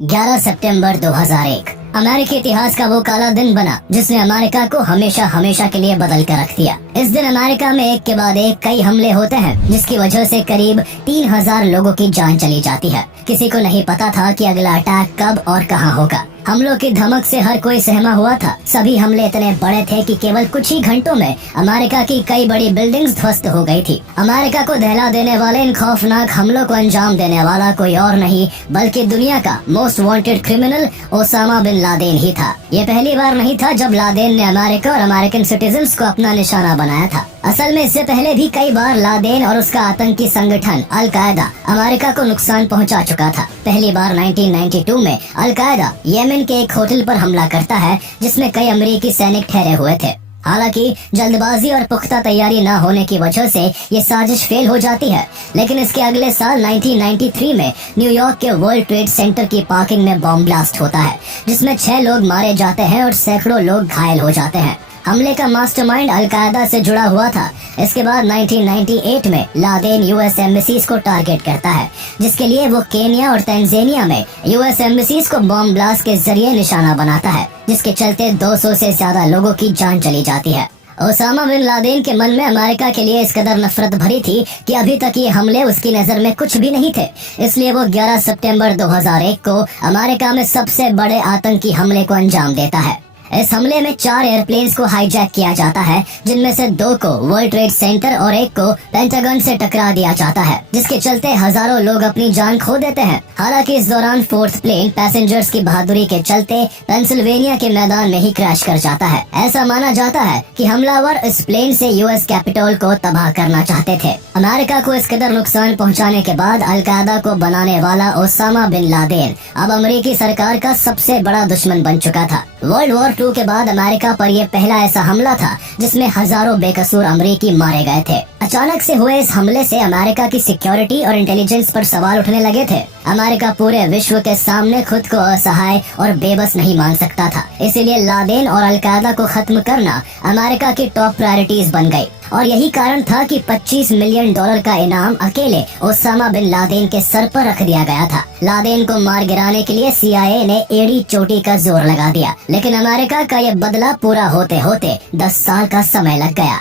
11 सितंबर 2001 अमेरिकी इतिहास का वो काला दिन बना जिसने अमेरिका को हमेशा हमेशा के लिए बदल कर रख दिया। इस दिन अमेरिका में एक के बाद एक कई हमले होते हैं जिसकी वजह से करीब 3000 लोगों की जान चली जाती है। किसी को नहीं पता था कि अगला अटैक कब और कहां होगा। हमलों की धमक से हर कोई सहमा हुआ था। सभी हमले इतने बड़े थे कि केवल कुछ ही घंटों में अमेरिका की कई बड़ी बिल्डिंग्स ध्वस्त हो गई थी। अमेरिका को दहला देने वाले इन खौफनाक हमलों को अंजाम देने वाला कोई और नहीं बल्कि दुनिया का most wanted criminal Osama bin Laden ही था। ये पहली बार नहीं था जब लादेन ने अमेरिका और अमेरिकन सिटीजन्स को अपना निशाना बनाया था। असल में इससे पहले भी कई बार लादेन और उसका आतंकी संगठन अल कायदा अमेरिका को नुकसान पहुंचा चुका था। पहली बार 1992 में अल कायदा येमेन के एक होटल पर हमला करता है जिसमें कई अमेरिकी सैनिक ठहरे हुए थे। हालांकि जल्दबाजी और पुख्ता तैयारी न होने की वजह से ये साजिश फेल हो जाती है, लेकिन इसके अगले साल 1993 में न्यूयॉर्क के वर्ल्ड ट्रेड सेंटर की पार्किंग में बॉम्ब ब्लास्ट होता है जिसमें 6 लोग मारे जाते हैं और सैकड़ों लोग घायल हो जाते हैं। हमले का मास्टरमाइंड अल कायदा से जुड़ा हुआ था। इसके बाद 1998 में लादेन यूएस एम्बेसीज को टारगेट करता है जिसके लिए वो केन्या और तंजानिया में यूएस एम्बेसीज को बॉम्ब ब्लास्ट के जरिए निशाना बनाता है, जिसके चलते 200 से ज्यादा लोगों की जान चली जाती है। ओसामा बिन लादेन के मन में अमेरिका के लिए इस कदर नफरत भरी थी कि अभी तक ये हमले उसकी नजर में कुछ भी नहीं थे। इसलिए वो 11 सितंबर 2001 को अमेरिका में सबसे बड़े आतंकी हमले को अंजाम देता है। इस हमले में 4 एयरप्लेन्स को हाईजैक किया जाता है, जिनमें से 2 को वर्ल्ड ट्रेड सेंटर और 1 को पेंटागन से टकरा दिया जाता है, जिसके चलते हजारों लोग अपनी जान खो देते हैं। हालांकि इस दौरान 4th प्लेन पैसेंजर्स की बहादुरी के चलते पेंसिल्वेनिया के मैदान में ही क्रैश कर जाता है। ऐसा माना जाता है कि हमलावर इस प्लेन से यूएस कैपिटल को तबाह करना चाहते थे। अमेरिका को इस कदर नुकसान पहुँचाने के बाद अल कायदा को बनाने वाला ओसामा बिन लादेन अब अमेरिकी सरकार का सबसे बड़ा दुश्मन बन चुका था। वर्ल्ड वॉर 2 के बाद अमेरिका पर यह पहला ऐसा हमला था जिसमें हजारों बेकसूर अमेरिकी मारे गए थे। अचानक से हुए इस हमले से अमेरिका की सिक्योरिटी और इंटेलिजेंस पर सवाल उठने लगे थे। अमेरिका पूरे विश्व के सामने खुद को असहाय और बेबस नहीं मान सकता था। इसीलिए लादेन और अल कायदा को खत्म करना अमेरिका की टॉप प्रायोरिटीज बन गई और यही कारण था कि $25 मिलियन का इनाम अकेले ओसामा बिन लादेन के सर पर रख दिया गया था। लादेन को मार गिराने के लिए CIA ने एड़ी चोटी का जोर लगा दिया, लेकिन अमेरिका का ये बदला पूरा होते होते 10 साल का समय लग गया।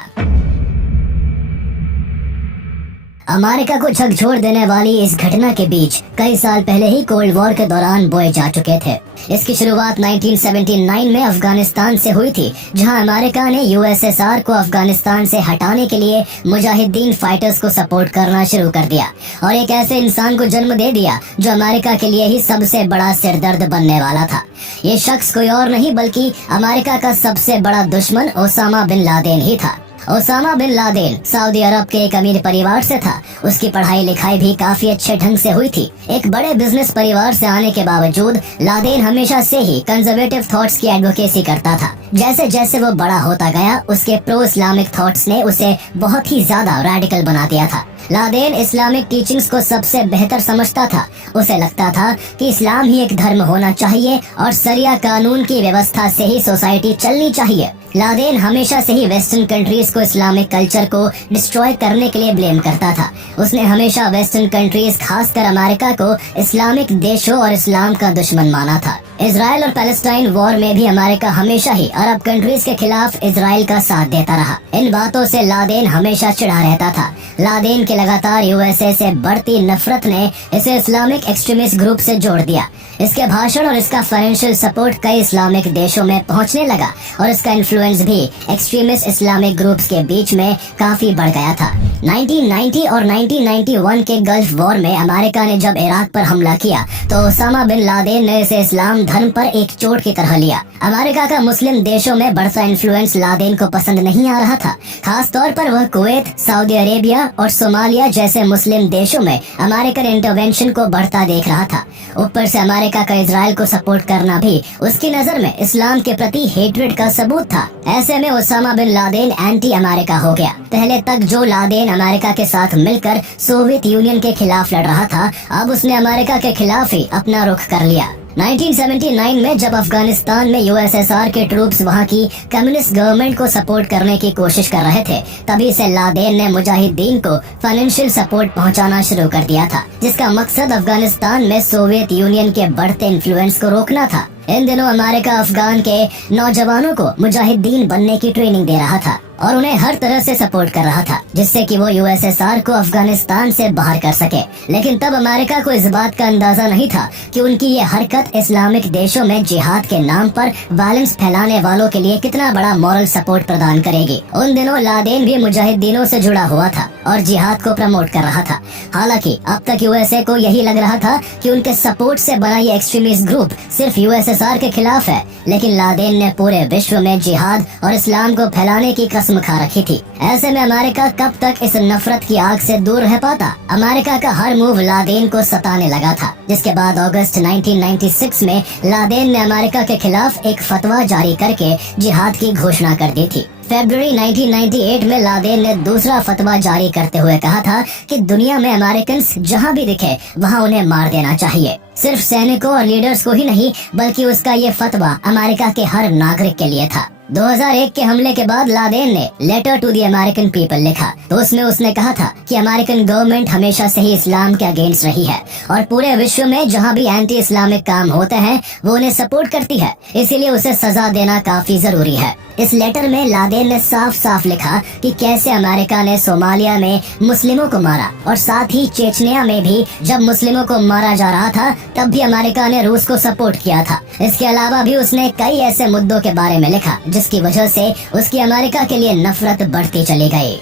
अमेरिका को झकझोर देने वाली इस घटना के बीच कई साल पहले ही कोल्ड वॉर के दौरान बोए जा चुके थे। इसकी शुरुआत 1979 में अफगानिस्तान से हुई थी, जहां अमेरिका ने USSR को अफगानिस्तान से हटाने के लिए मुजाहिदीन फाइटर्स को सपोर्ट करना शुरू कर दिया और एक ऐसे इंसान को जन्म दे दिया जो अमेरिका के लिए ही सबसे बड़ा सिरदर्द बनने वाला था। ये शख्स कोई और नहीं बल्कि अमेरिका का सबसे बड़ा दुश्मन ओसामा बिन लादेन ही था। ओसामा बिन लादेन सऊदी अरब के एक अमीर परिवार से था। उसकी पढ़ाई लिखाई भी काफी अच्छे ढंग से हुई थी। एक बड़े बिजनेस परिवार से आने के बावजूद लादेन हमेशा से ही कंजर्वेटिव थॉट्स की एडवोकेसी करता था। जैसे जैसे वो बड़ा होता गया, उसके प्रो इस्लामिक थॉट्स ने उसे बहुत ही ज्यादा रेडिकल बना दिया था। लादेन इस्लामिक टीचिंग्स को सबसे बेहतर समझता था। उसे लगता था कि इस्लाम ही एक धर्म होना चाहिए और शरिया कानून की व्यवस्था से ही सोसाइटी चलनी चाहिए। लादेन हमेशा से ही वेस्टर्न कंट्रीज को इस्लामिक कल्चर को डिस्ट्रॉय करने के लिए ब्लेम करता था। उसने हमेशा वेस्टर्न कंट्रीज, खासकर अमेरिका को इस्लामिक देशों और इस्लाम का दुश्मन माना था। इजराइल और पैलेस्टाइन वॉर में भी अमेरिका हमेशा ही अरब कंट्रीज के खिलाफ इजराइल का साथ देता रहा। इन बातों से लादेन हमेशा चिढ़ा रहता था। लादेन के लगातार USA से बढ़ती नफरत ने इसे इस्लामिक एक्सट्रीमिस्ट ग्रुप से जोड़ दिया। इसके भाषण और इसका फाइनेंशियल सपोर्ट कई इस्लामिक देशों में पहुंचने लगा और इसका इन्फ्लुएंस भी एक्सट्रीमिस्ट इस्लामिक ग्रुप्स के बीच में काफी बढ़ गया था। 1990 और 1991 के गल्फ वॉर में अमेरिका ने जब इराक पर हमला किया तो ओसामा बिन लादेन ने इसे इस्लाम धर्म पर एक चोट की तरह लिया। अमेरिका का मुस्लिम देशों में बढ़ता इन्फ्लुएंस लादेन को पसंद नहीं आ रहा था। खास तौर पर वह कुवैत, सऊदी अरेबिया और सोमालिया जैसे मुस्लिम देशों में अमेरिकन इंटरवेंशन को बढ़ता देख रहा था। ऊपर से अमेरिका का इजराइल को सपोर्ट करना भी उसकी नजर में इस्लाम के प्रति हेट्रेड का सबूत था। ऐसे में Osama bin Laden anti America हो गया। पहले तक जो लादेन अमेरिका के साथ मिलकर सोवियत यूनियन के खिलाफ लड़ रहा था, अब उसने अमेरिका के खिलाफ ही अपना रुख कर लिया। 1979 में जब अफगानिस्तान में यूएसएसआर के ट्रूप्स वहां की कम्युनिस्ट गवर्नमेंट को सपोर्ट करने की कोशिश कर रहे थे, तभी से लादेन ने मुजाहिदीन को फाइनेंशियल सपोर्ट पहुंचाना शुरू कर दिया था, जिसका मकसद अफगानिस्तान में सोवियत यूनियन के बढ़ते इन्फ्लुएंस को रोकना था। इन दिनों अमेरिका अफगान के नौजवानों को मुजाहिदीन बनने की ट्रेनिंग दे रहा था और उन्हें हर तरह से सपोर्ट कर रहा था, जिससे कि वो यूएसएसआर को अफगानिस्तान से बाहर कर सके। लेकिन तब अमेरिका को इस बात का अंदाजा नहीं था कि उनकी ये हरकत इस्लामिक देशों में जिहाद के नाम पर वायलेंस फैलाने वालों के लिए कितना बड़ा मॉरल सपोर्ट प्रदान करेगी। उन दिनों लादेन भी मुजाहिदीनों से जुड़ा हुआ था और जिहाद को प्रमोट कर रहा था। हालांकि अब तक यूएसए को यही लग रहा था कि उनके सपोर्ट से बना ये एक्सट्रीमिस्ट ग्रुप सिर्फ यूएसएसआर के खिलाफ है, लेकिन लादेन ने पूरे विश्व में जिहाद और इस्लाम को फैलाने की कसम खा रखी थी। ऐसे में अमेरिका कब तक इस नफरत की आग से दूर रह पाता। अमेरिका का हर मूव लादेन को सताने लगा था, जिसके बाद अगस्त 1996 में लादेन ने अमेरिका के खिलाफ एक फतवा जारी करके जिहाद की घोषणा कर दी थी। फरवरी 1998 में लादेन ने दूसरा फतवा जारी करते हुए कहा था कि दुनिया में अमेरिकन जहां भी दिखे वहां उन्हें मार देना चाहिए। सिर्फ सैनिकों और लीडर्स को ही नहीं, बल्कि उसका ये फतवा अमेरिका के हर नागरिक के लिए था। 2001 के हमले के बाद लादेन ने letter to the American people लिखा, तो उसमें उसने कहा था कि अमेरिकन गवर्नमेंट हमेशा से ही इस्लाम के अगेंस्ट रही है और पूरे विश्व में जहां भी एंटी इस्लामिक काम होते हैं वो उन्हें सपोर्ट करती है, इसीलिए उसे सजा देना काफी जरूरी है। इस लेटर में लादेन ने साफ साफ लिखा कि कैसे अमेरिका ने सोमालिया में मुस्लिमों को मारा और साथ ही चेचनिया में भी जब मुस्लिमों को मारा जा रहा था तब भी अमेरिका ने रूस को सपोर्ट किया था। इसके अलावा भी उसने कई ऐसे मुद्दों के बारे में लिखा जिसकी वजह से उसकी अमेरिका के लिए नफरत बढ़ती चली गई।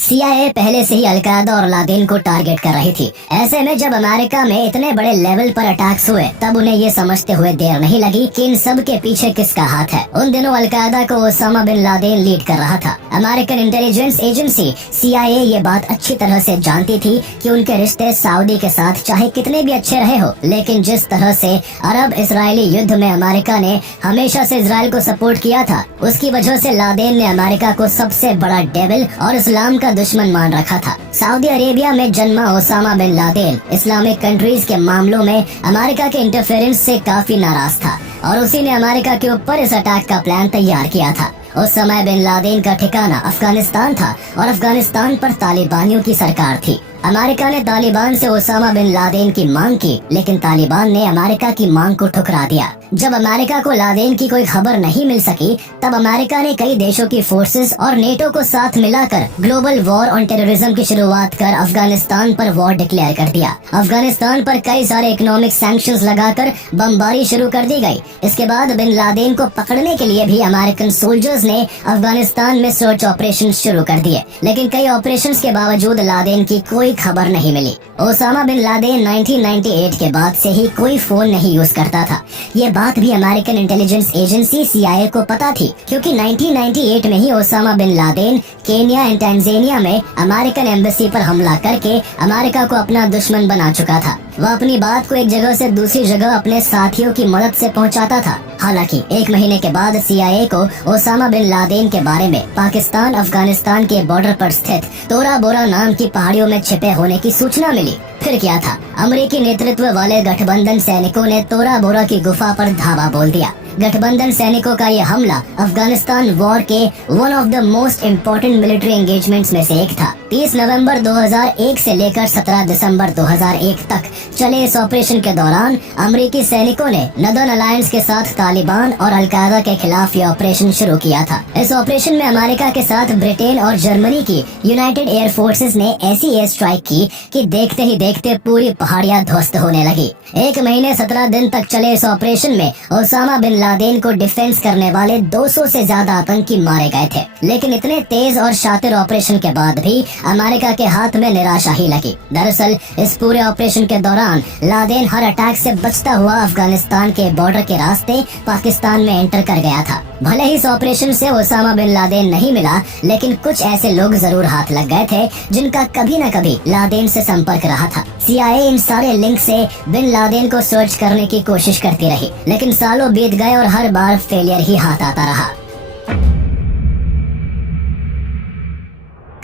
CIA पहले से ही अलकायदा और लादेन को टारगेट कर रही थी। ऐसे में जब अमेरिका में इतने बड़े लेवल पर अटैक्स हुए तब उन्हें ये समझते हुए देर नहीं लगी कि इन सब के पीछे किसका हाथ है। उन दिनों अलकायदा को ओसामा बिन लादेन लीड कर रहा था। अमेरिकन इंटेलिजेंस एजेंसी CIA ये बात अच्छी तरह से जानती थी कि उनके रिश्ते सऊदी के साथ चाहे कितने भी अच्छे रहे हो, लेकिन जिस तरह से अरब इजरायली युद्ध में अमेरिका ने हमेशा से इजराइल को सपोर्ट किया था, उसकी वजह से लादेन ने अमेरिका को सबसे बड़ा डेविल और इस्लाम का दुश्मन मान रखा था। सऊदी अरेबिया में जन्मा Osama bin Laden Islamic countries के मामलों में अमेरिका के इंटरफेरेंस से काफी नाराज था और उसी ने अमेरिका के ऊपर इस अटैक का प्लान तैयार किया था। उस समय बिन लादेन का ठिकाना अफगानिस्तान था और अफगानिस्तान पर तालिबानियों की सरकार थी। अमेरिका ने तालिबान से ओसामा बिन लादेन की मांग की, लेकिन तालिबान ने अमेरिका की मांग को ठुकरा दिया। जब अमेरिका को लादेन की कोई खबर नहीं मिल सकी, तब अमेरिका ने कई देशों की फोर्सेस और नेटो को साथ मिलाकर ग्लोबल वॉर ऑन टेररिज्म की शुरुआत कर अफगानिस्तान पर वॉर डिक्लेयर कर दिया। अफगानिस्तान पर कई सारे इकोनॉमिक सैंक्शंस लगाकर बमबारी शुरू कर दी गई। इसके बाद बिन लादेन को पकड़ने के लिए भी अमेरिकन सोल्जर्स ने अफगानिस्तान में सर्च ऑपरेशन शुरू कर दिए, लेकिन कई ऑपरेशन के बावजूद लादेन की कोई खबर नहीं मिली। ओसामा बिन लादेन 1998 के बाद से ही कोई फोन नहीं यूज करता था। ये बात भी अमेरिकन इंटेलिजेंस एजेंसी CIA को पता थी, क्योंकि 1998 में ही Osama bin Laden Kenya and Tanzania में अमेरिकन एम्बेसी पर हमला करके अमेरिका को अपना दुश्मन बना चुका था। वह अपनी बात को एक जगह से दूसरी जगह अपने साथियों की मदद से पहुंचाता था। हालांकि 1 महीने के बाद CIA को ओसामा बिन लादेन के बारे में पाकिस्तान अफगानिस्तान के बॉर्डर पर स्थित तोरा बोरा नाम की पहाड़ियों में छिपे होने की सूचना मिली। फिर क्या था, अमेरिकी नेतृत्व वाले गठबंधन सैनिकों ने तोरा बोरा की गुफा पर धावा बोल दिया। गठबंधन सैनिकों का ये हमला अफगानिस्तान वॉर के one of the most important military engagements में से एक था। 30 नवंबर 2001 से लेकर 17 दिसंबर 2001 तक चले इस ऑपरेशन के दौरान अमेरिकी सैनिकों ने नदर्न अलायंस के साथ तालिबान और अलकायदा के खिलाफ ये ऑपरेशन शुरू किया था। इस ऑपरेशन में अमेरिका के साथ ब्रिटेन और जर्मनी की यूनाइटेड एयर फोर्सेस ने ऐसी एयर स्ट्राइक की कि देखते ही देखते पूरी पहाड़ियां ध्वस्त होने लगी। 1 महीने 17 दिन तक चले इस ऑपरेशन में ओसामा बिन लादेन को डिफेंस करने वाले 200 से ज्यादा आतंकी मारे गए थे। लेकिन इतने तेज और शातिर ऑपरेशन के बाद भी अमेरिका के हाथ में निराशा ही लगी। दरअसल इस पूरे ऑपरेशन के दौरान लादेन हर अटैक से बचता हुआ अफगानिस्तान के बॉर्डर के रास्ते पाकिस्तान में एंटर कर गया था। भले ही इस ऑपरेशन से ओसामा बिन लादेन नहीं मिला, लेकिन कुछ ऐसे लोग जरूर हाथ लग गए थे जिनका कभी न कभी लादेन से संपर्क रहा था। CIA इन सारे लिंक से बिन लादेन को सर्च करने की कोशिश करती रही, लेकिन सालों बीत गए और हर बार फेलियर ही हाथ आता रहा।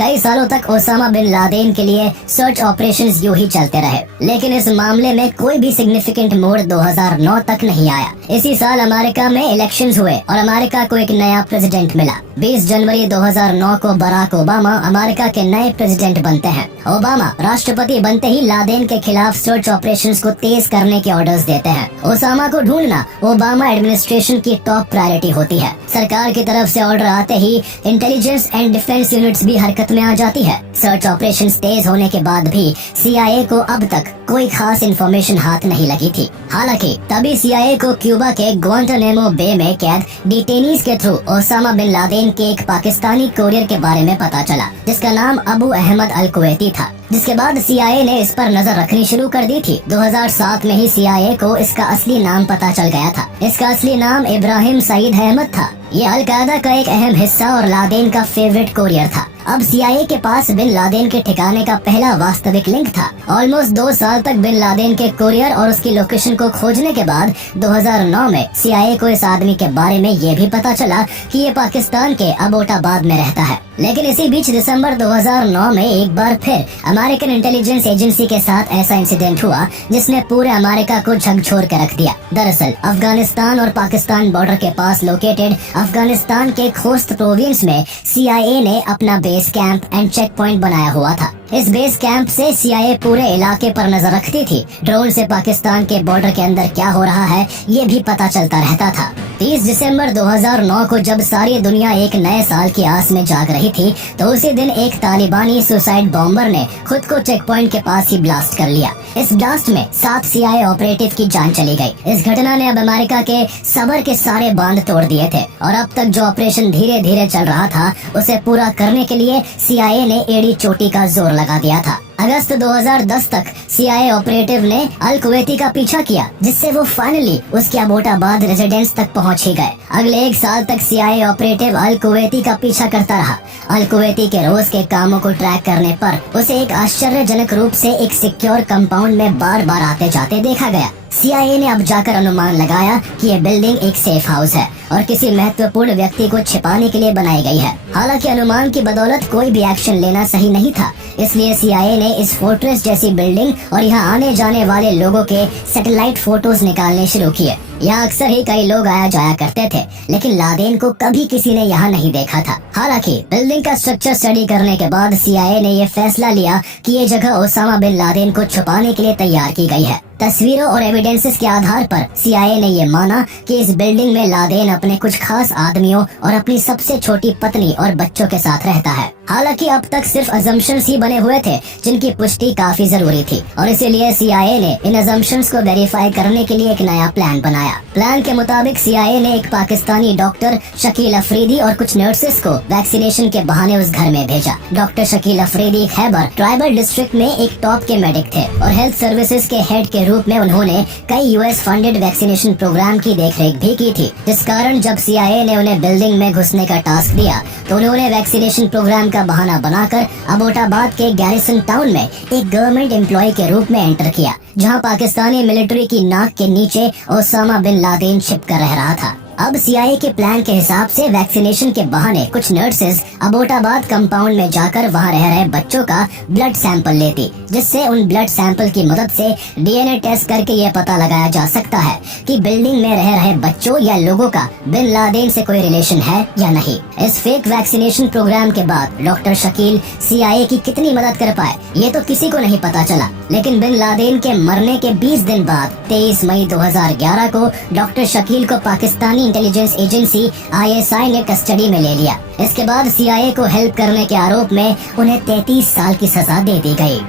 कई सालों तक ओसामा बिन लादेन के लिए सर्च ऑपरेशंस यूं ही चलते रहे, लेकिन इस मामले में कोई भी सिग्निफिकेंट मोड़ 2009 तक नहीं आया। इसी साल अमेरिका में इलेक्शंस हुए और अमेरिका को एक नया प्रेसिडेंट मिला। 20 जनवरी 2009 को बराक ओबामा अमेरिका के नए प्रेसिडेंट बनते हैं। ओबामा राष्ट्रपति बनते ही लादेन के खिलाफ सर्च ऑपरेशंस को तेज करने के ऑर्डर्स देते हैं। ओसामा को ढूंढना ओबामा एडमिनिस्ट्रेशन की टॉप प्रायोरिटी होती है। सरकार की तरफ से ऑर्डर आते ही इंटेलिजेंस एंड डिफेंस यूनिट्स भी हरकत में आ जाती है। सर्च ऑपरेशंस तेज होने के बाद भी CIA को अब तक कोई खास इन्फॉर्मेशन हाथ नहीं लगी थी। हालांकि तभी CIA को क्यूबा के ग्वांटानामो बे में कैद डिटेनीज के थ्रू ओसामा बिन लादेन के एक पाकिस्तानी कोरियर के बारे में पता चला, जिसका नाम अबू अहमद अल कुवैती था। जिसके बाद CIA ने इस पर नजर रखनी शुरू कर दी थी। 2007 में ही CIA को इसका असली नाम पता चल गया था। इसका असली नाम इब्राहिम सईद अहमद था। ये अलकायदा का एक अहम हिस्सा और लादेन का फेवरेट कोरियर था। अब CIA के पास बिन लादेन के ठिकाने का पहला वास्तविक लिंक था। ऑलमोस्ट 2 साल तक बिन लादेन के कोरियर और उसकी लोकेशन को खोजने के बाद 2009 में CIA को इस आदमी के बारे में ये भी पता चला कि ये पाकिस्तान के अबोटाबाद में रहता है। लेकिन इसी बीच दिसंबर 2009 में एक बार फिर अमेरिकन इंटेलिजेंस एजेंसी के साथ ऐसा इंसिडेंट हुआ जिसने पूरे अमेरिका को झकझोर के रख दिया। दरअसल अफगानिस्तान और पाकिस्तान बॉर्डर के पास लोकेटेड अफगानिस्तान के खोस्त प्रोविंस में CIA ने अपना base camp and check point बनाया हुआ था। इस बेस कैंप से CIA पूरे इलाके पर नजर रखती थी। ड्रोन से पाकिस्तान के बॉर्डर के अंदर क्या हो रहा है ये भी पता चलता रहता था। 30 दिसंबर 2009 को जब सारी दुनिया एक नए साल की आस में जाग रही थी, तो उसी दिन एक तालिबानी सुसाइड बॉम्बर ने खुद को चेक पॉइंट के पास ही ब्लास्ट कर लिया। इस ब्लास्ट में 7 CIA ऑपरेटिव की जान चली गई। इस घटना ने अब अमेरिका के सबर के सारे बांध तोड़ दिए थे और अब तक जो ऑपरेशन धीरे धीरे चल रहा था उसे पूरा करने के लिए CIA ने एड़ी चोटी का जोर लगा दिया था। अगस्त 2010 तक CIA ऑपरेटिव ने अल कुवैती का पीछा किया, जिससे वो फाइनली उसके अबोटाबाद रेजिडेंस तक पहुंच ही गए। अगले 1 साल तक CIA ऑपरेटिव अल कुवैती का पीछा करता रहा। अल कुवैती के रोज के कामों को ट्रैक करने पर उसे एक आश्चर्यजनक रूप से एक सिक्योर कंपाउंड में बार बार आते जाते देखा गया। CIA ने अब जाकर अनुमान लगाया कि ये बिल्डिंग एक सेफ हाउस है और किसी महत्वपूर्ण व्यक्ति को छिपाने के लिए बनाई गई है। हालांकि अनुमान की बदौलत कोई भी एक्शन लेना सही नहीं था, इसलिए CIA ने इस फोर्ट्रेस जैसी बिल्डिंग और यहाँ आने जाने वाले लोगों के सैटेलाइट फोटोज निकालने शुरू किए। यहाँ अक्सर ही कई लोग आया जाया करते थे, लेकिन लादेन को कभी किसी ने यहाँ नहीं देखा था। हालांकि बिल्डिंग का स्ट्रक्चर स्टडी करने के बाद CIA ने ये फैसला लिया कि ये जगह ओसामा बिन लादेन को छुपाने के लिए तैयार की गई है। तस्वीरों और एविडेंसेस के आधार पर CIA ने ये माना कि इस बिल्डिंग में लादेन अपने कुछ खास आदमियों और अपनी सबसे छोटी पत्नी और बच्चों के साथ रहता है। हालांकि अब तक सिर्फ अजम्पशंस ही बने हुए थे, जिनकी पुष्टि काफी जरूरी थी और इसीलिए CIA ने इन अजम्पशंस को वेरीफाई करने के लिए एक नया प्लान बनाया। प्लान के मुताबिक CIA ने एक पाकिस्तानी डॉक्टर शकील अफरीदी और कुछ नर्सेस को वैक्सीनेशन के बहाने उस घर में भेजा। Doctor Shakeel Afridi Khyber tribal district में एक टॉप के मेडिक थे और हेल्थ सर्विसेज के हेड के रूप में उन्होंने कई US फंडेड वैक्सीनेशन प्रोग्राम की देखरेख भी की थी, जिस कारण जब CIA ने उन्हें बिल्डिंग में घुसने का टास्क दिया तो उन्होंने वैक्सीनेशन प्रोग्राम का बहाना बनाकर अबोटाबाद के गैरिसन टाउन में एक गवर्नमेंट एम्प्लॉय के रूप में एंटर किया, जहां पाकिस्तानी मिलिट्री की नाक के नीचे ओसामा बिन लादेन छिप कर रह रहा था। अब CIA के प्लान के हिसाब से वैक्सीनेशन के बहाने कुछ नर्सेज अबोटाबाद कंपाउंड में जाकर वहां रह रहे बच्चों का ब्लड सैंपल लेती, जिससे उन ब्लड सैंपल की मदद से DNA टेस्ट करके ये पता लगाया जा सकता है कि बिल्डिंग में रह रहे बच्चों या लोगों का बिन लादेन से कोई रिलेशन है या नहीं। इस फेक वैक्सीनेशन प्रोग्राम के बाद डॉक्टर शकील CIA की कितनी मदद कर पाए ये तो किसी को नहीं पता चला, लेकिन बिन लादेन के मरने के 20 दिन बाद 23 मई 2011 को डॉक्टर शकील को पाकिस्तानी इंटेलिजेंस एजेंसी ISI ने कस्टडी में ले लिया। इसके बाद CIA को हेल्प करने के आरोप में उन्हें 33 साल की सजा दे दी गई।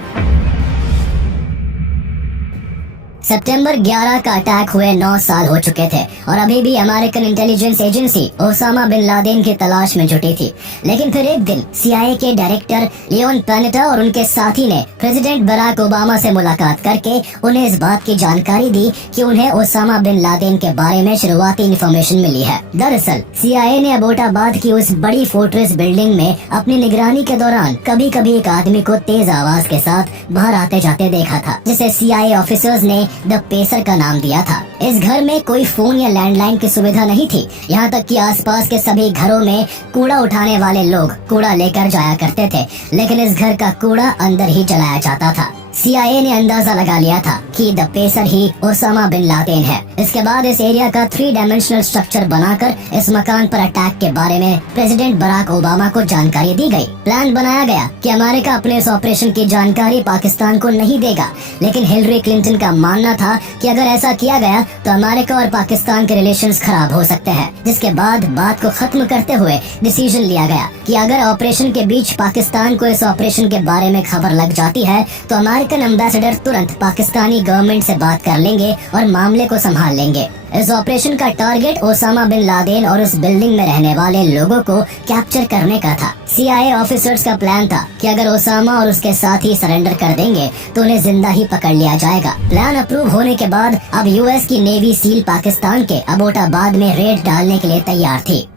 सितंबर 11 का अटैक हुए 9 साल हो चुके थे और अभी भी American intelligence agency Osama bin Laden की तलाश में जुटी थी। लेकिन फिर एक दिन CIA के डायरेक्टर लियोन पैनेटा और उनके साथी ने प्रेसिडेंट बराक ओबामा से मुलाकात करके उन्हें इस बात की जानकारी दी कि उन्हें ओसामा बिन लादेन के बारे में शुरुआती इन्फॉर्मेशन मिली है। दरअसल CIA ने अबोटाबाद की उस बड़ी फोर्ट्रेस बिल्डिंग में अपनी निगरानी के दौरान कभी कभी एक आदमी को तेज आवाज के साथ बाहर आते जाते देखा था, जिसे CIA ऑफिसर्स ने द पेसर का नाम दिया था। इस घर में कोई फोन या लैंडलाइन की सुविधा नहीं थी, यहाँ तक कि आसपास के सभी घरों में कूड़ा उठाने वाले लोग कूड़ा लेकर जाया करते थे, लेकिन इस घर का कूड़ा अंदर ही जलाया जाता था। CIA ने अंदाजा लगा लिया था कि द पेसर ही ओसामा बिन लादेन है। इसके बाद इस एरिया का 3 डायमेंशनल स्ट्रक्चर बनाकर इस मकान पर अटैक के बारे में प्रेसिडेंट बराक ओबामा को जानकारी दी गई। प्लान बनाया गया कि अमेरिका अपने इस ऑपरेशन की जानकारी पाकिस्तान को नहीं देगा, लेकिन हिलरी क्लिंटन का मानना था कि अगर ऐसा किया गया तो अमेरिका और पाकिस्तान के रिलेशंस खराब हो सकते हैं। जिसके बाद बात को खत्म करते हुए डिसीजन लिया गया कि अगर ऑपरेशन के बीच पाकिस्तान को इस ऑपरेशन के बारे में खबर लग जाती है तो अमेरिकन एम्बेसडर तुरंत पाकिस्तानी गवर्नमेंट से बात कर लेंगे और मामले को संभाल लेंगे। इस ऑपरेशन का टारगेट ओसामा बिन लादेन और उस बिल्डिंग में रहने वाले लोगों को कैप्चर करने का था। CIA ऑफिसर्स का प्लान था कि अगर ओसामा और उसके साथी सरेंडर कर देंगे तो उन्हें जिंदा ही पकड़ लिया जाएगा। प्लान अप्रूव होने के बाद अब US की नेवी सील पाकिस्तान के अबोटाबाद में रेड डालने के लिए तैयार थी।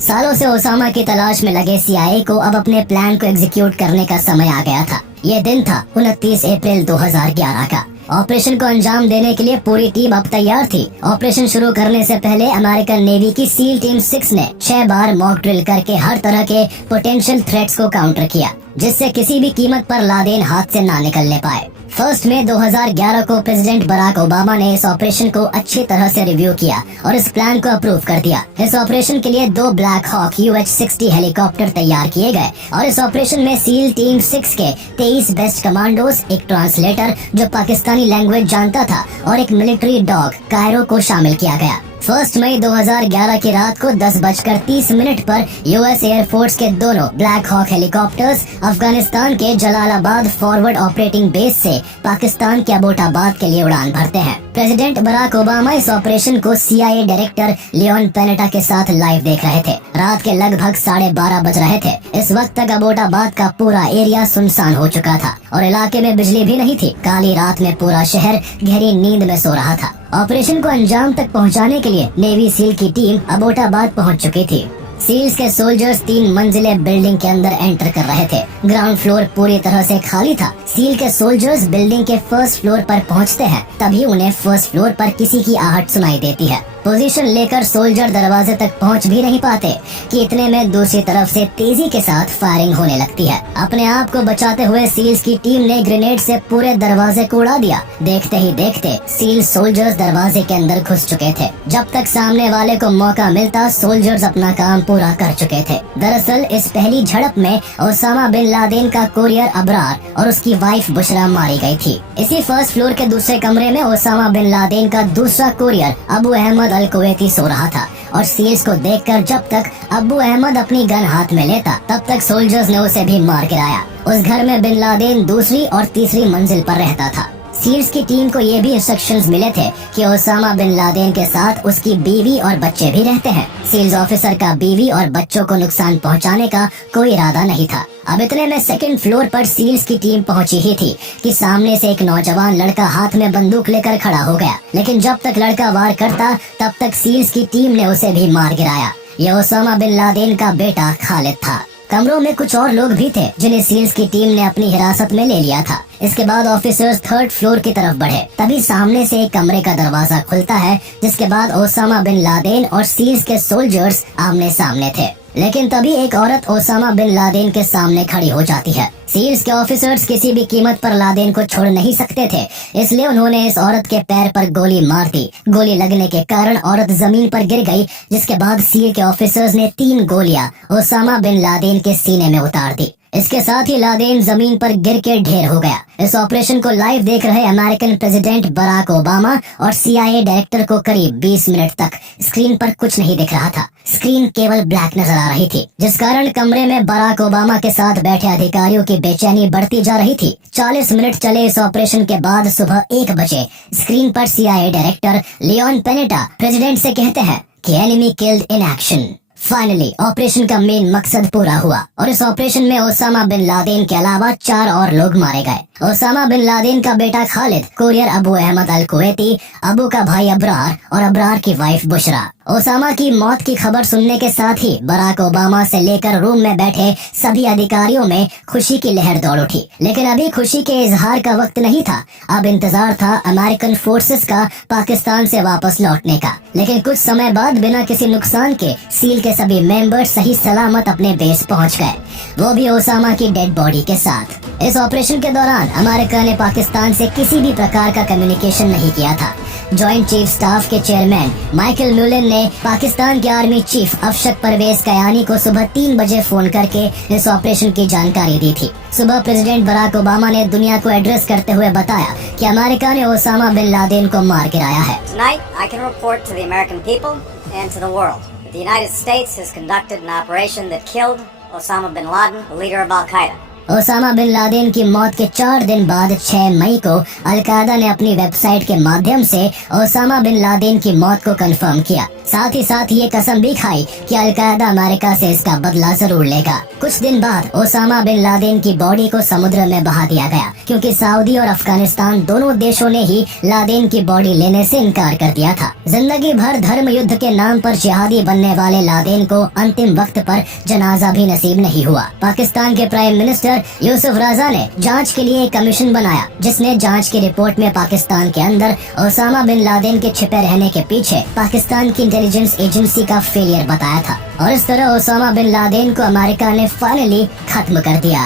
सालों से ओसामा की तलाश में लगे CIA को अब अपने प्लान को एग्जीक्यूट करने का समय आ गया था। ये दिन था 29 अप्रैल 2011 का। ऑपरेशन को अंजाम देने के लिए पूरी टीम अब तैयार थी। ऑपरेशन शुरू करने से पहले अमेरिकन नेवी की सील टीम 6 ने 6 बार मॉक ड्रिल करके हर तरह के पोटेंशियल थ्रेट्स को काउंटर किया, जिससे किसी भी कीमत पर लादेन हाथ से ना निकलने पाए। 1 मई 2011 को प्रेसिडेंट बराक ओबामा ने इस ऑपरेशन को अच्छी तरह से रिव्यू किया और इस प्लान को अप्रूव कर दिया। इस ऑपरेशन के लिए 2 ब्लैक हॉक UH-60 हेलीकॉप्टर तैयार किए गए और इस ऑपरेशन में सील टीम 6 के 23 बेस्ट कमांडोज, एक ट्रांसलेटर जो पाकिस्तानी लैंग्वेज जानता था और एक मिलिट्री डॉग कायरो को शामिल किया गया। 1 मई 2011 की रात को 10:30 पर US एयरफोर्स के दोनों ब्लैक हॉक हेलीकॉप्टर्स अफगानिस्तान के जलालाबाद फॉरवर्ड ऑपरेटिंग बेस से पाकिस्तान के अबोटाबाद के लिए उड़ान भरते हैं। प्रेसिडेंट बराक ओबामा इस ऑपरेशन को CIA डायरेक्टर लियोन पेनेटा के साथ लाइव देख रहे थे। रात के लगभग 12:30 बज रहे थे। इस वक्त तक अबोटाबाद का पूरा एरिया सुनसान हो चुका था और इलाके में बिजली भी नहीं थी। काली रात में पूरा शहर गहरी नींद में सो रहा था। ऑपरेशन को अंजाम तक पहुंचाने के लिए नेवी सील की टीम अबोटाबाद पहुंच चुकी थी। सील्स के सोल्जर्स 3 मंजिले बिल्डिंग के अंदर एंटर कर रहे थे। ग्राउंड फ्लोर पूरी तरह से खाली था। सील के सोल्जर्स बिल्डिंग के फर्स्ट फ्लोर पर पहुंचते हैं, तभी उन्हें फर्स्ट फ्लोर पर किसी की आहट सुनाई देती है। पोजीशन लेकर सोल्जर दरवाजे तक पहुंच भी नहीं पाते कि इतने में दूसरी तरफ से तेजी के साथ फायरिंग होने लगती है। अपने आप को बचाते हुए सील्स की टीम ने ग्रेनेड से पूरे दरवाजे को उड़ा दिया। देखते ही देखते सील सोल्जर्स दरवाजे के अंदर घुस चुके थे। जब तक सामने वाले को मौका मिलता सोल्जर्स अपना काम पूरा कर चुके थे। दरअसल इस पहली झड़प में ओसामा बिन लादेन का कोरियर अबरार और उसकी वाइफ बुशरा मारी गई थी। इसी फर्स्ट फ्लोर के दूसरे कमरे में ओसामा बिन लादेन का दूसरा कोरियर अबू अहमद अल कुवैती सो रहा था और सील्स को देखकर जब तक अबू अहमद अपनी गन हाथ में लेता तब तक सोल्जर्स ने उसे भी मार गिराया। उस घर में बिन लादेन दूसरी और तीसरी मंजिल पर रहता था। सील्स की टीम को ये भी इंस्ट्रक्शंस मिले थे कि ओसामा बिन लादेन के साथ उसकी बीवी और बच्चे भी रहते हैं। सील्स ऑफिसर का बीवी और बच्चों को नुकसान पहुंचाने का कोई इरादा नहीं था। अब इतने में सेकंड फ्लोर पर सील्स की टीम पहुंची ही थी कि सामने से एक नौजवान लड़का हाथ में बंदूक लेकर खड़ा हो गया, लेकिन जब तक लड़का वार करता तब तक सील्स की टीम ने उसे भी मार गिराया। यह ओसामा बिन लादेन का बेटा खालिद था। कमरों में कुछ और लोग भी थे जिन्हें सील्स की टीम ने अपनी हिरासत में ले लिया था। इसके बाद ऑफिसर्स 3rd फ्लोर की तरफ बढ़े, तभी सामने से एक कमरे का दरवाजा खुलता है, जिसके बाद ओसामा बिन लादेन और सील्स के सोल्जर्स आमने सामने थे। लेकिन तभी एक औरत ओसामा बिन लादेन के सामने खड़ी हो जाती है। सील्स के ऑफिसर्स किसी भी कीमत पर लादेन को छोड़ नहीं सकते थे, इसलिए उन्होंने इस औरत के पैर पर गोली मार दी। गोली लगने के कारण औरत जमीन पर गिर गई, जिसके बाद सील के ऑफिसर्स ने 3 गोलियां ओसामा बिन लादेन के सीने में उतार दी। इसके साथ ही लादेन जमीन पर गिर के ढेर हो गया। इस ऑपरेशन को लाइव देख रहे अमेरिकन प्रेसिडेंट बराक ओबामा और CIA डायरेक्टर को करीब 20 मिनट तक स्क्रीन पर कुछ नहीं दिख रहा था। स्क्रीन केवल ब्लैक नजर आ रही थी, जिस कारण कमरे में बराक ओबामा के साथ बैठे अधिकारियों की बेचैनी बढ़ती जा रही थी। 40 मिनट चले इस ऑपरेशन के बाद सुबह 1 बजे स्क्रीन पर CIA director Leon Panetta president से कहते हैं कि enemy killed in action. Finally operation का मेन मकसद पूरा हुआ और इस ऑपरेशन में ओसामा बिन लादेन के अलावा 4 और लोग मारे गए। ओसामा बिन लादेन का बेटा खालिद, कोरियर अबू अहमद अल कुवैती, अबू का भाई अबरार और अबरार की वाइफ बुशरा। ओसामा की मौत की खबर सुनने के साथ ही बराक ओबामा से लेकर रूम में बैठे सभी अधिकारियों में खुशी की लहर दौड़ उठी। लेकिन अभी खुशी के इजहार का वक्त नहीं था। अब इंतजार था अमेरिकन फोर्सेस का पाकिस्तान से वापस लौटने का। लेकिन कुछ समय बाद बिना किसी नुकसान के सील के सभी मेंबर्स सही सलामत अपने बेस पहुंच गए, वो भी ओसामा की डेड बॉडी के साथ। इस ऑपरेशन के दौरान अमेरिका ने पाकिस्तान से किसी भी प्रकार का कम्युनिकेशन नहीं किया था। जॉइंट चीफ स्टाफ के चेयरमैन माइकल म्यूलिन ने पाकिस्तान के आर्मी चीफ अफशक परवेज कयानी को सुबह 3 बजे फोन करके इस ऑपरेशन की जानकारी दी थी। सुबह प्रेसिडेंट बराक ओबामा ने दुनिया को एड्रेस करते हुए बताया कि अमेरिका ने ओसामा बिन लादेन को मार गिराया है। Tonight, I can report to the American people and to the world that the United States has conducted an operation that killed Osama bin Laden, the leader of Al-Qaeda. Osama bin Laden की मौत के 4 दिन बाद 6 मई को al Qaeda ने अपनी website के माध्यम से ओसामा बिन लादेन की मौत को कंफर्म किया। साथ ही ये कसम भी खाई कि अलकायदा अमेरिका से इसका बदला जरूर लेगा। कुछ दिन बाद ओसामा बिन लादेन की बॉडी को समुद्र में बहा दिया गया, क्योंकि सऊदी और अफगानिस्तान दोनों देशों ने ही लादेन की बॉडी लेने से इनकार कर दिया था। जिंदगी भर धर्म युद्ध के नाम पर जिहादी बनने वाले लादेन को अंतिम वक्त पर जनाजा भी नसीब नहीं हुआ। पाकिस्तान के प्राइम मिनिस्टर यूसुफ राजा ने जांच के लिए एक कमीशन बनाया, जिसने जांच की रिपोर्ट में पाकिस्तान के अंदर ओसामा बिन लादेन के छिपे रहने के पीछे पाकिस्तान की इंटेलिजेंस एजेंसी का फेलियर बताया था। और इस तरह ओसामा बिन लादेन को अमेरिका ने फाइनली खत्म कर दिया।